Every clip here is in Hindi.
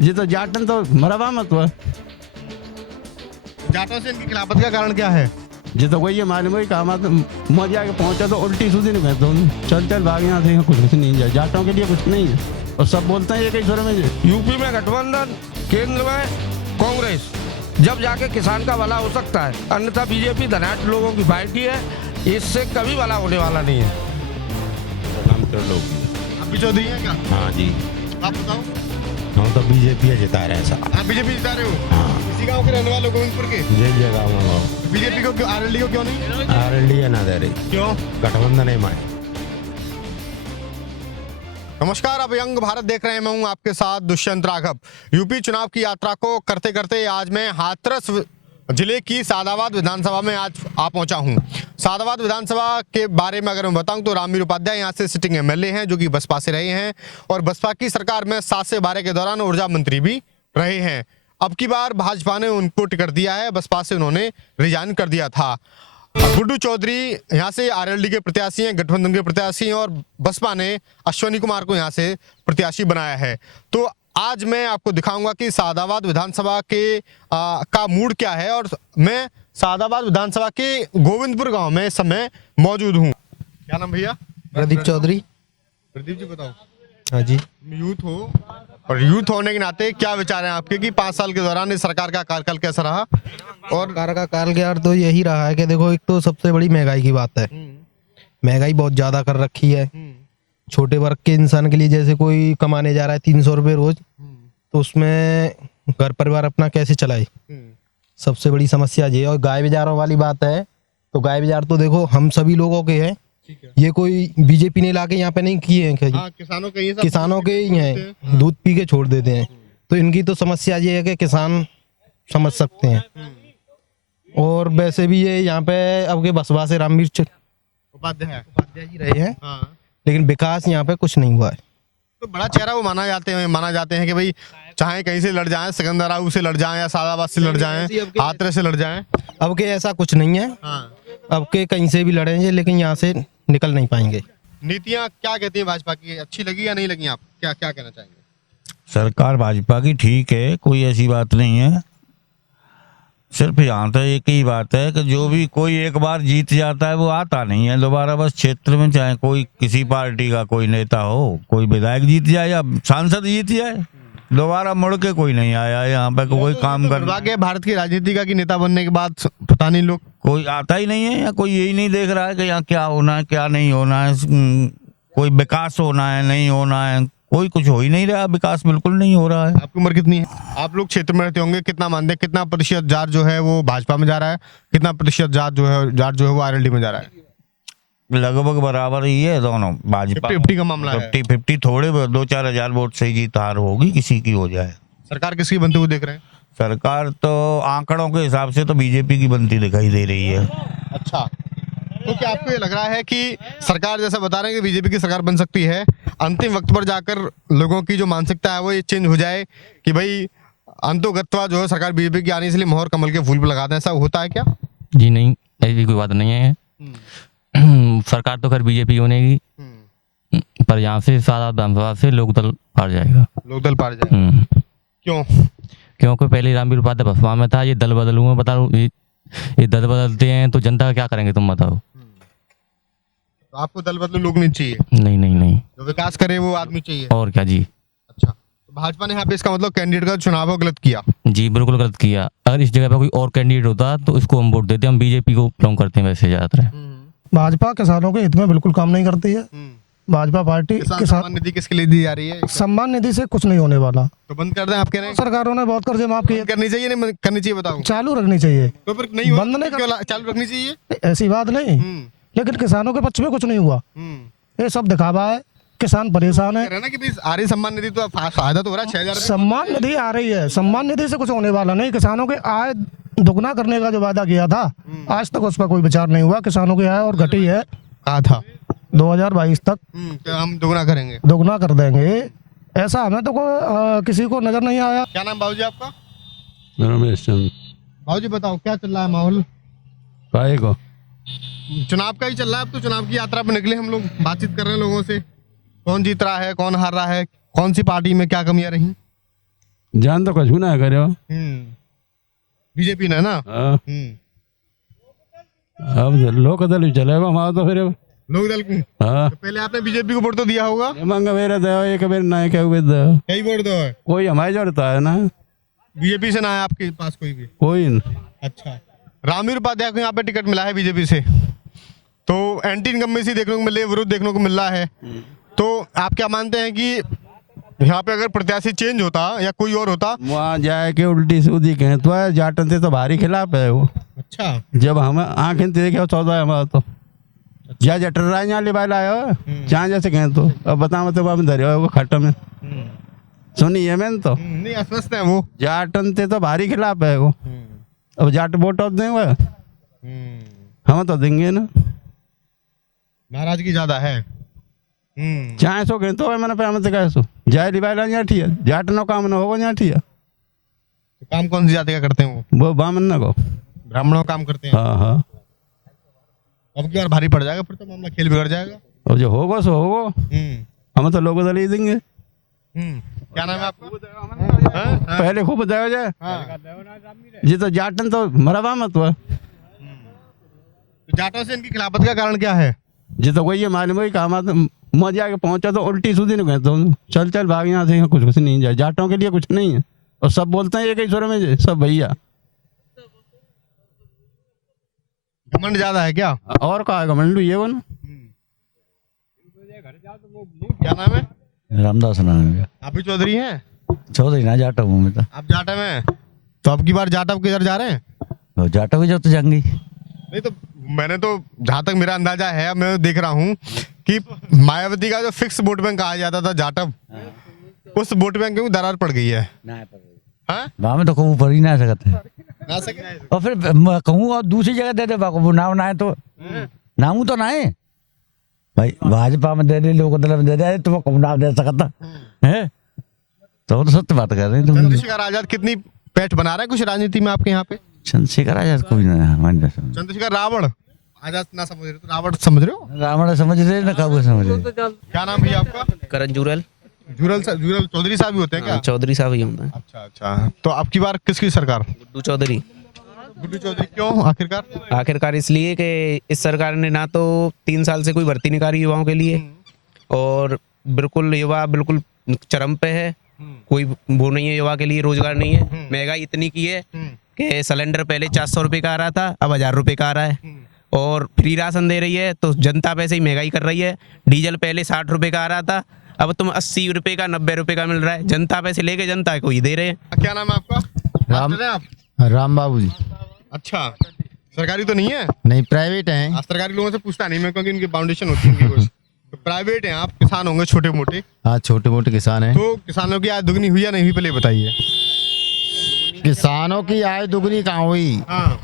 ये तो जाटन तो मरवा मत हुआ। जाटों से इनकी खिलाफत का कारण क्या है? ये तो वही मालूम है काम मजा के पहुंचा तो उल्टी सीधी नहीं कहते, चल चल भाग यहाँ से, कुछ नहीं है जाटों के लिए, कुछ नहीं है। और सब बोलते हैं एक ही स्वर में। यूपी में गठबंधन, केंद्र में कांग्रेस, जब जाके किसान का भला हो सकता है, अन्यथा बीजेपी धनाढ़ लोगों की पार्टी है, इससे कभी भला होने वाला नहीं है। नाम तो लोग आप भी चौधरी हैं क्या? हाँ जी, आप बताओ। हम तो बीजेपी जिता रहे हैं सब। आप बीजेपी जिता रहे हो? हाँ, इसी गांव के रहने वाले हो, गोविंदपुर के? जय जय गाँव बीजेपी को क्यों, आरएलडी को क्यों नहीं? आरएलडी ना दे रही, क्यों? गठबंधन है माए। नमस्कार, आप यंग भारत देख रहे हैं। मैं हूं आपके साथ दुष्यंत राघव। यूपी चुनाव की यात्रा को करते करते आज मैं हाथरस जिले की सादाबाद विधानसभा में आज आ पहुंचा हूं। सादाबाद विधानसभा के बारे में अगर मैं बताऊं तो रामवीर उपाध्याय यहां से सिटिंग एमएलए हैं, जो कि बसपा से रहे हैं और बसपा की सरकार में 7 से 12 के दौरान ऊर्जा मंत्री भी रहे हैं। अब की बार भाजपा ने उनको टिकट दिया है, बसपा से उन्होंने रिजाइन कर दिया था। गुड्डू चौधरी यहाँ से आरएलडी के प्रत्याशी हैं, गठबंधन के प्रत्याशी हैं, और बसपा ने अश्वनी कुमार को यहाँ से प्रत्याशी बनाया है। तो आज मैं आपको दिखाऊंगा कि सादाबाद विधानसभा के का मूड क्या है, और मैं सादाबाद विधानसभा के गोविंदपुर गांव में इस समय मौजूद हूँ। क्या नाम भैया? प्रदीप चौधरी। प्रदीप जी बताओ। हाँ जी। यूथ हो, और यूथ होने के नाते क्या विचार हैं आपके कि 5 साल के दौरान इस सरकार का कार्यकाल कैसा रहा? और सरकार का कार्यकाल तो यही रहा है कि देखो, एक तो सबसे बड़ी महंगाई की बात है। महंगाई बहुत ज्यादा कर रखी है। छोटे वर्ग के इंसान के लिए, जैसे कोई कमाने जा रहा है 300 रुपये रोज, तो उसमें घर परिवार अपना कैसे चलाए, सबसे बड़ी समस्या ये है। और गाय बाजारों वाली बात है, तो गाय बाजार तो देखो हम सभी लोगों के हैं, ये कोई बीजेपी ने लाके यहाँ पे नहीं किए हैं। हाँ, किसानों के, किसानों के ही हैं, दूध पी के छोड़ देते हैं। तो इनकी तो समस्या ये है कि किसान समझ सकते हैं। और वैसे भी ये यहाँ पे अब के बसपा से रामवीर उपाध्याय जी रहे हैं, लेकिन विकास यहाँ पे कुछ नहीं हुआ है। तो बड़ा चेहरा वो माना जाते हैं कि भाई चाहे कहीं से लड़ जाएं, सिकंदराबाद से लड़ जाएं या सादाबाद से लड़ जाएं, हाथरस से लड़ जाएं। अब के ऐसा कुछ नहीं है। अब के कहीं से भी लड़ेंगे, लेकिन यहाँ से निकल नहीं पाएंगे। नीतियाँ क्या कहती हैं भाजपा की, अच्छी लगी या नहीं लगी? आप क्या क्या कहना चाहेंगे? सरकार भाजपा की ठीक है, कोई ऐसी बात नहीं है। सिर्फ यहाँ तो एक ही बात है कि जो भी कोई एक बार जीत जाता है वो आता नहीं है दोबारा। बस क्षेत्र में चाहे कोई किसी पार्टी का कोई नेता हो, कोई विधायक जीत जाए या सांसद जीत जाए, दोबारा मुड़ के कोई नहीं आया यहाँ पे कोई काम कर। भारत की राजनीति का कि नेता बनने के बाद पता नहीं लोग कोई आता ही नहीं है, या कोई यही नहीं देख रहा है कि यहाँ क्या होना है क्या नहीं होना है, कोई विकास होना है नहीं होना है, कोई कुछ हो ही नहीं रहा, विकास बिल्कुल नहीं हो रहा है। आपकी उम्र कितनी है? आप लोग क्षेत्र में रहते होंगे, कितना मानते हैं, कितना प्रतिशत जार जो है वो भाजपा में जा रहा है, कितना प्रतिशत जार जो है वो आरएलडी में जा रहा है? लगभग बराबर ही है दोनों। भाजपा 50-50 का मामला है। 50-50, थोड़े 2-4 हजार वोट से जीत हार होगी, किसी की हो जाए। सरकार किसकी बनते हुए देख रहे हैं? सरकार तो आंकड़ों के हिसाब से तो बीजेपी की बनती दिखाई दे रही है। अच्छा, तो क्या आपको ये लग रहा है कि सरकार, जैसा बता रहे हैं कि बीजेपी की सरकार बन सकती है, अंतिम वक्त पर जाकर लोगों की जो मानसिकता है वो ये चेंज हो जाए कि भाई अंतोगत्वा जो है सरकार बीजेपी की आने, इसलिए मोहर कमल के फूल पर लगा दें, ऐसा होता है क्या? जी नहीं, ऐसी कोई बात नहीं है। सरकार तो खैर बीजेपी बनेगी, पर यहाँ से सादा विधानसभा से लोकदल पार जाएगा। लोकदल पार जाएगा? क्यों? क्योंकि पहले रामवीर उपाध्याय बसपा में था, ये दल बदलूंगा, बता रहा हूँ, ये दल बदलते हैं तो जनता का क्या करेंगे तुम बताओ। तो आपको दल बदलू लोग नहीं चाहिए? नहीं नहीं नहीं, जो विकास करे वो आदमी चाहिए। और क्या जी। अच्छा, तो भाजपा ने यहाँ पे इसका मतलब कैंडिडेट का चुनाव को गलत किया? जी बिल्कुल गलत किया। अगर इस जगह पर कोई और कैंडिडेट होता तो इसको हम वोट देते। हम बीजेपी को बिलोंग करते हैं वैसे ज्यादातर। भाजपा किसानों के हित में बिल्कुल काम नहीं करती है। भाजपा पार्टी किसान सम्मान निधि किसके लिए दी जा रही है? सम्मान निधि से कुछ नहीं होने वाला। तो बंद कर दें आप कह रहे हैं? सरकारों ने बहुत कर्जे माफ किए। करनी चाहिए नहीं करनी चाहिए बताओ? चालू रखनी चाहिए। तो फिर नहीं हो, बंद नहीं क्यों चालू रखनी चाहिए? ऐसी बात नहीं, लेकिन किसानों के पक्ष में कुछ नहीं हुआ। ये सब दिखावा है, किसान परेशान है। ना कि आ रही सम्मान निधि तो फायदा तो हो रहा है, 6,000 सम्मान निधि आ रही है, सम्मान निधि से कुछ होने वाला नहीं। किसानों के आय दुगना करने का जो वादा किया था, आज तक उस पर कोई विचार नहीं हुआ। किसानों की आय और घटी है, कहा था 2022 तक हम दोगुना करेंगे, दोगुना कर देंगे, ऐसा हमें तो किसी को नजर नहीं आया। क्या नाम बाबूजी आपका? रमेश चंद। बाबूजी बताओ क्या चल रहा है माहौल? काहे को? चुनाव का ही चल रहा है। अब तो चुनाव की यात्रा पर निकले हम लोग, बातचीत कर रहे हैं लोगों से, कौन जीत रहा है, कौन हार रहा है, कौन सी पार्टी में क्या कमियां रही? जान तो कुछ भी ना करो। बीजेपी ने ना। हाँ। अब लोक दल ही चलेगा हमारा तो फिर। लोक दल को। हाँ तो पहले आपने बीजेपी को वोट तो दिया होगा। मंगा मेरा दो एक बेर ना क्या हुए दो कई वोट दो है। कोई हमारे जोड़ता है ना, बीजेपी से ना है आपके पास कोई भी। कोई न। अच्छा, रामवीर उपाध्याय को यहाँ पे टिकट मिला है बीजेपी से, तो एंटी इनकम्बेंसी देखने को मिल रही है, विरोध देखने को मिल रहा है। तो आप क्या मानते हैं कि यहाँ पे अगर प्रत्याशी चेंज होता या कोई और होता? वहाँ जाए के उल्टी सीधी कहें तो है, जाटन से तो भारी खिलाफ है वो। अच्छा। जब हम आंखें देखे सौदा है हमारा तो जा जटर रहा है यहाँ ले लाया जहाँ जैसे कहें तो। अब बताओ तो अब धरे वो खट्टा में सुनिए मैंने तो नहीं, अस्वस्थ है वो। जाटन से तो भारी खिलाफ है वो। अब जाट वोट देंगे हम तो देंगे ना, नाराजगी ज्यादा है। चाहे सो कहें तो मैंने पे हमसे कहे सो जाए लिबाला यहाँ ठीक है, जाट नो काम ना होगा यहाँ ठीक है। तो काम कौन सी जाति का करते हैं वो बामन ना को ब्राह्मणों का काम करते हैं। हाँ हाँ। अब की बार भारी पड़ जाएगा, फिर तो मामला खेल बिगड़ जाएगा। और जो होगा सो होगा, हम तो लोगों दल ही देंगे। क्या नाम है आपका? हाँ? पहले खूब बताया जाए हाँ। ये तो जाटन तो मरवा मत हुआ, तो जाटों से इनकी खिलाफत का कारण क्या है? ये तो वही है मालूम है काम मजे आके पहुंचा तो उल्टी सीधी नहीं कहता हूँ, चल चल भाग यहाँ से, कुछ नहीं जाए जाटों के लिए कुछ नहीं है। और सब बोलते हैं एक ही स्वर में सब भैया। घमंड ज्यादा है क्या? और कहा है घमंड ये वो ना। क्या नाम है? रामदास नाम है। आप भी चौधरी हैं? चौधरी ना जाटा हूँ मैं तो। आप जाटा में? तो अब की बार जाटा किधर जा रहे हैं? जाटा भी जो तो जाएंगी। नहीं तो मैंने तो जहाँ तक मेरा अंदाजा है, मैं देख रहा हूँ कि मायावती का जो फिक्स वोट बैंक कहा जाता था जाटव, उस वोट बैंक में दरार पड़ गई है। हाँ? वहाँ में तो कहूँ पढ़ ही ना सकते ना सके। और फिर कहूँ और दूसरी जगह दे दे बाको नाम ना है तो नामू तो ना है भाई, भाजपा में दे दे, लोक दल में दे दे, तुम कहूँ नाम दे सकता है तो सत्य बात कर रहे हैं तुम। चंद्रशेखर आजाद कितनी पैठ बना रहा है कुछ राजनीति में आपके यहाँ पे? चंद्रशेखर आजाद कोई ना, चंद्रशेखर रावण आजाद ना समझ रहे तो रावण समझ रहे हो? रावण समझ रहे ना काबू समझ रहे। क्या नाम भैया आपका? करण जुरल। जुरल चौधरी साहब ही होते हैं क्या? चौधरी साहब ही होता है। अच्छा अच्छा। तो अब की बार किसकी सरकार? गुड्डू चौधरी। गुड्डू चौधरी क्यों आखिरकार? आखिरकार इसलिए कि इस सरकार ने ना तो 3 साल से कोई भर्ती निकाली युवाओं के लिए, और बिल्कुल युवा बिल्कुल चरम पे है, कोई वो नहीं है, युवा के लिए रोजगार नहीं है। महंगाई इतनी की है कि सिलेंडर पहले 400 रुपये का आ रहा था, अब 1000 रुपये का आ रहा है, और फ्री राशन दे रही है, तो जनता पैसे ही महंगाई कर रही है। डीजल पहले 60 रुपये का आ रहा था, अब तुम 80 रुपये का 90 रुपये का मिल रहा है, जनता पैसे लेके जनता को ही दे रहे हैं। क्या नाम है आपका? राम- आप? राम बाबू जी। अच्छा, सरकारी तो नहीं है? नहीं, प्राइवेट है। आज सरकारी लोगों से पूछता नहीं मैं, क्योंकि इनकी फाउंडेशन होती है कुछ। तो प्राइवेट हैं आप, किसान होंगे छोटे मोटे। हाँ, छोटे मोटे किसान हैं। तो किसानों की आय दुगनी हुई या नहीं हुई, पहले बताइए। किसानों की आय दुगनी कहाँ हुई? हाँ,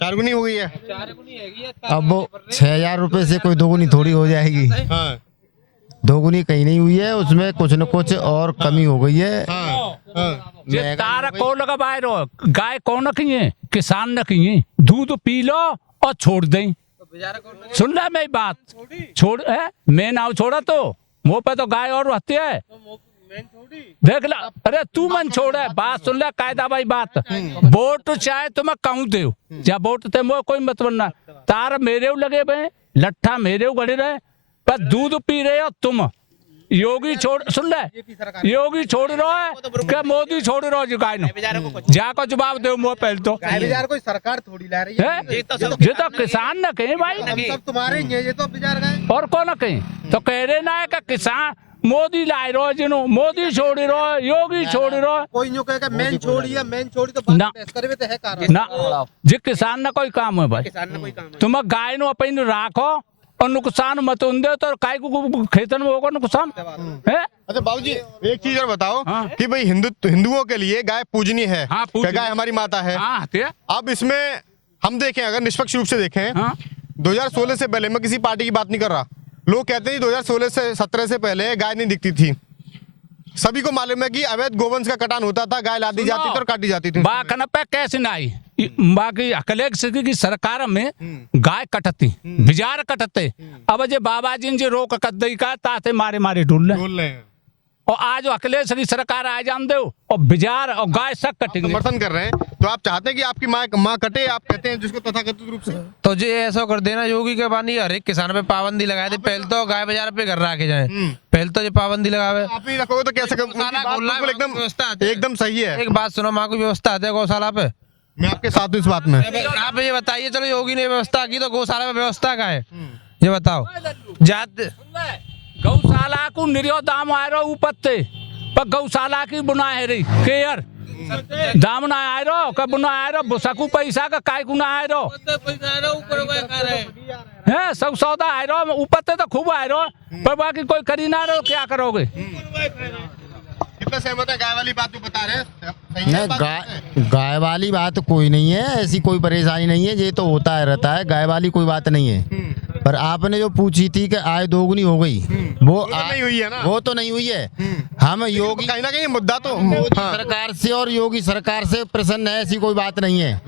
4 गुनी हो गई है। अब वो 6,000 रुपए से कोई दोगुनी थोड़ी हो जाएगी। हाँ दोगुनी कहीं नहीं हुई है, उसमें कुछ न कुछ और कमी हो गई है। हाँ हाँ। ये तारा कौन लगा बाहर हो, गाय कौन रखिए, किसान रखिए, दूध पी लो और छोड़ दें। सुन रहा मेरी बात? छोड़ है मैं नाव छोड़ा तो मुँह पे तो गाय और रहती है, देख ला। अरे तू मन छोड़ है, बात सुन ले कायदा भाई बात। वोट चाहे तुम्हें कहूँ दे या वोट ते मोह कोई मत बनना, तार मेरे लगे भाई, लट्ठा मेरे गड़े रहे, पर दूध पी रहे हो तुम। योगी छोड़, सुन ले, योगी छोड़ रहा है क्या मोदी छोड़ रहा है? गाय जाको जवाब दो मुँह पहले तो। कोई सरकार थोड़ी ला रही है ये तो किसान न कहीं भाई, सब तुम्हारे ही है, ये तो बेचारे गए। और कौन न कहीं तो कह रहे ना है कि किसान मोदी लाए रहो, जिन्हों मोदी छोड़ रहो, योगी छोड़ रहो। कोई यूं कहेगा मैन छोड़ी है, मैन छोड़ी तो ना करवे तो है कारण ना, जे किसान ना कोई काम है भाई। तुम गाय नो अपन राखो और नुकसान मत उन दे, तो काय को खेतन में होगा नुकसान है। अच्छा बाबूजी, एक चीज और बताओ कि भाई हिंदुओं के लिए गाय पूजनीय है। हाँ, क्या गाय हमारी माता है? हाँ, अब इसमें हम देखें, अगर निष्पक्ष रूप से देखें, 2016 से पहले, मैं किसी पार्टी की बात नहीं कर रहा, लोग कहते हैं 2016 से 17 से पहले गाय नहीं दिखती थी। सभी को मालूम है कि अवैध गोवंश का कटान होता था, गाय लादी जाती थी और काटी जाती थी। बाखन पे कैसे ना आई बाकी अकलेक सिटी की सरकार में गाय कटती, बिजार कटते। अब जे बाबा जी जे रोक कदई का ताते मारे मारे ढूल बोल रहे हैं। और आज अखिलेश की सरकार आ जान दो और बाजार और गाय सब कटेंगे। समर्थन कर रहे हैं तो आप चाहते हैं कि आपकी माँ कटे, आप कहते हैं जिसको तथाकथित रूप से। तो जी ऐसा कर देना योगी के बानी हर एक किसान पे पाबंदी लगा दे। पहले तो गाय बाजार पे घर रखे जाए, पहले तो ये पाबंदी लगावे। आप ही रखोगे तो कैसे? एकदम सही है। एक बात सुनो, माँ को व्यवस्था है गौशाला पे। मैं आपके साथ हूँ इस बात में। आप ये बताइए, चलो योगी ने व्यवस्था की तो गौशाला में व्यवस्था का है ये बताओ। जात गौशाला को निर्यो दाम आ रहा ऊपर से, पर गौशाला की बुना है रही केयर दाम ना आ रहा, कब बुना आ रहा सकू पैसा का काय गुना आ रहा है, सब सौदा आ रहा ऊपर से तो खूब आ रहा, पर बाकी कोई करी ना रहो, क्या करोगे? कितना सहमत है? गाय वाली बात तो बता रहे हैं। नहीं, गाय वाली बात कोई नहीं है, ऐसी कोई परेशानी नहीं है, ये तो होता है रहता है, गाय वाली कोई बात नहीं है। पर आपने जो पूछी थी कि आय दोगुनी हो गई, वो तो नहीं हुई है ना, वो तो नहीं हुई है। हम योगी कहीं ना कहीं मुद्दा तो सरकार से और योगी सरकार से प्रसन्न है, ऐसी कोई बात नहीं है।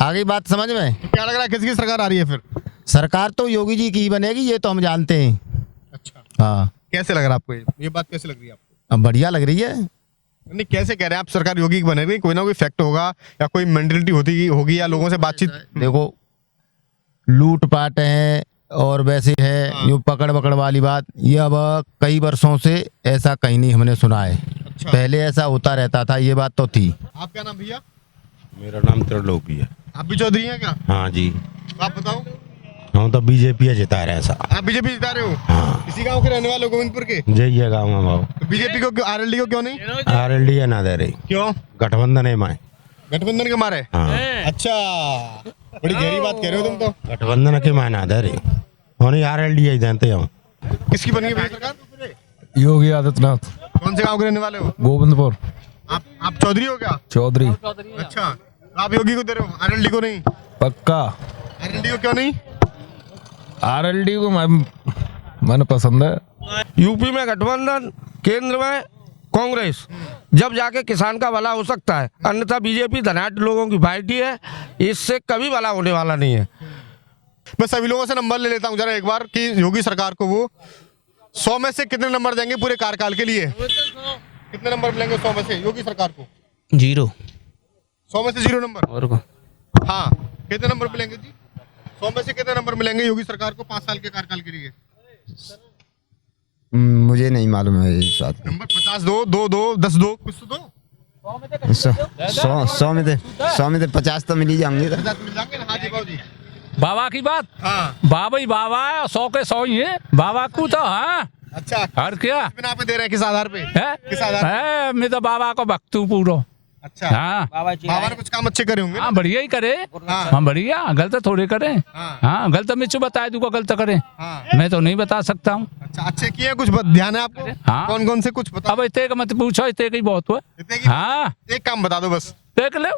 आगे बात समझ में क्या लग रहा है? किसकी सरकार आ रही है फिर? सरकार तो योगी जी की बनेगी, ये तो हम जानते हैं। अच्छा, हाँ। कैसे लग रहा है आपको ये बात? कैसे लग रही है आपको? अब बढ़िया लग रही है। नहीं, कैसे कह रहे हैं आप सरकार योगी की बनेगी? कोई ना कोई फैक्ट होगा या कोई मेंटलिटी होगी या लोगों से बातचीत। देखो, लूट पाट है और वैसे है जो पकड़ वाली बात, ये अब कई वर्षों से ऐसा कहीं नहीं हमने सुना है। अच्छा। पहले ऐसा होता रहता था, ये बात तो थी। आप क्या नाम भैया? मेरा नाम त्रिलोकी है। आप भी चौधरी हैं क्या? हाँ जी, तो आप बताओ। हम तो बीजेपी जिता रहे हैं साहब। आप बीजेपी जिता रहे हो? हाँ। इसी गांव के रहने वाले हो, गोविंदपुर के? जय है गाँव में बाबू। तो बीजेपी को क्यों, आरएलडी को क्यों नहीं? आरएलडी है ना दे रही, क्यों? गठबंधन है माए। गठबंधन के मारे? हाँ। अच्छा, बड़ी गहरी बात कह रहे हो तुम तो। गठबंधन के माए ना दे रही, होनी आरएलडी ही जानते हम। किसकी बनी है भैया सरकार? योगी आदित्यनाथ। कौन से गांव के रहने वाले हो? गोविंदपुर। आप चौधरी हो क्या? चौधरी। अच्छा, तो आप योगी को दे रहे हो, आरएलडी को नहीं? पक्का। आरएलडी को क्यों नहीं? आरएलडी को मन पसंद है। यूपी में गठबंधन, केंद्र में कांग्रेस, जब जाके किसान का भला हो सकता है, अन्यथा बीजेपी धनाढ़ लोगों की पार्टी है, इससे कभी भला होने वाला नहीं है। मैं सभी लोगों से नंबर ले लेता हूं जरा एक बार कि योगी सरकार को वो 100 में से कितने नंबर देंगे पूरे कार्यकाल के लिए? कितने नंबर मिलेंगे 100 में से योगी सरकार को? 0। 100 में से 0 नंबर? और को? हाँ, कितने नंबर मिलेंगे जी? 100 में से कितने नंबर मिलेंगे योगी सरकार को 5 साल के कार्यकाल के लिए? मुझे नहीं मालूम है ये बात। नंबर 50 दो, 2 दो, 10 दो, कुछ तो दो। 100 में से 50 तो मिल ही जाएंगे। 50 मिल जाएंगे ना? हाँ जी बाबू जी। बाबा की बात, हाँ। बाबा ही बाबा है, 100 के 100 ही है बाबा को तो। हाँ, अच्छा, और क्या बिना पे दे रहे हैं, किस आधार पे? है? किस आधार पे? मैं तो बाबा को भक्त हूँ पूरा। अच्छा, हाँ, बाबा ने कुछ काम अच्छे करे होंगे। हाँ, बढ़िया ही करे। हाँ। हाँ, बढ़िया, गलत थोड़े करे। हाँ। हाँ, गलत मैं चुप बताए दूंगा, गलत करे। हाँ। मैं तो नहीं बता सकता हूँ। अच्छा, अच्छे किए कुछ ध्यान है आपको? हाँ। कौन कौन से कुछ बता? अब इतने का मत पूछो, इतने का ही बहुत हुआ। इतने की? हाँ, एक काम बता दो बस। देख लो।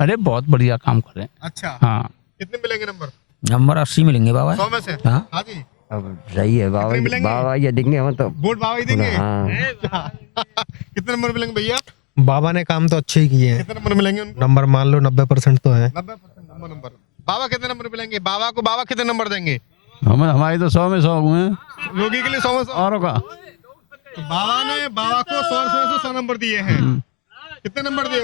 अरे बहुत बढ़िया काम करे। अच्छा, हाँ, कितने मिलेंगे नंबर? नंबर 80 मिलेंगे बाबा। 100 में से? हाँ। हाँ जी। अब सही है बाबा, कितने मिलेंगे? बाबा ये देंगे हम तो। वोट बाबा ही देंगे? हाँ। कितने नंबर मिलेंगे भैया? बाबा ने काम तो अच्छे ही किए हैं। कितने नंबर मिलेंगे उनको? नंबर मान लो 90% तो है। 90% नंबर। बाबा कितने नंबर मिलेंगे? बाबा को बाबा कितने नंबर देंगे? हमारी तो 100 में 100 हुए हैं। योगी के लिए 100 में 100? और का तो बाबा ने बाबा को 100 में से 100 नंबर दिए हैं। कितने नंबर दे?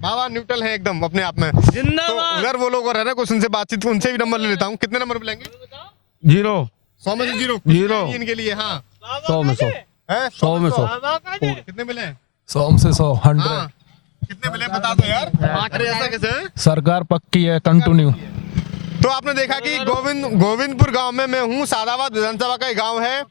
बाबा न्यूट्रल है एकदम अपने आप में। तो अगर वो लोग रह रहे कुछ उनसे बातचीत, उनसे भी नंबर ले लेता हूँ। कितने नंबर मिलेंगे? 0। 100 में से 0? 0 इनके लिए। हाँ, 100 में 100। है 100 में 100। कितने मिले? 100 में से 100। 100। हाँ, कितने मिले बता दो यार। अरे ऐसा कैसे है? सरकार पक्की है, कंटिन्यू। तो आपने देखा कि गोविंदपुर गांव में मैं हूं, सादाबाद विधानसभा का गांव है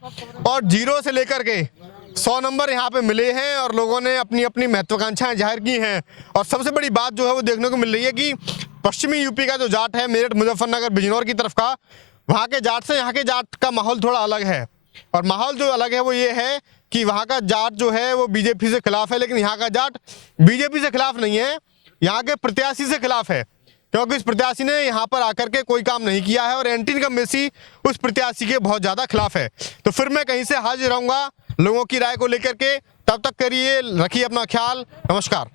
और 0 से लेकर के 100 नंबर यहाँ पे मिले हैं और लोगों ने अपनी अपनी महत्वाकांक्षाएं जाहिर की हैं। और सबसे बड़ी बात जो है वो देखने को मिल रही है कि पश्चिमी यूपी का जो जाट है, मेरठ, मुजफ्फरनगर, बिजनौर की तरफ का, वहाँ के जाट से यहाँ के जाट का माहौल थोड़ा अलग है। और माहौल जो अलग है वो ये है कि वहाँ का जाट जो है वो बीजेपी से खिलाफ है, लेकिन यहाँ का जाट बीजेपी से खिलाफ नहीं है, यहाँ के प्रत्याशी से खिलाफ है, क्योंकि इस प्रत्याशी ने यहाँ पर आकर के कोई काम नहीं किया है और एंटी इनकम्बेंसी उस प्रत्याशी के बहुत ज़्यादा खिलाफ है। तो फिर मैं कहीं से हाजिर रहूँगा लोगों की राय को लेकर के। तब तक करिए, रखिए अपना ख्याल। नमस्कार।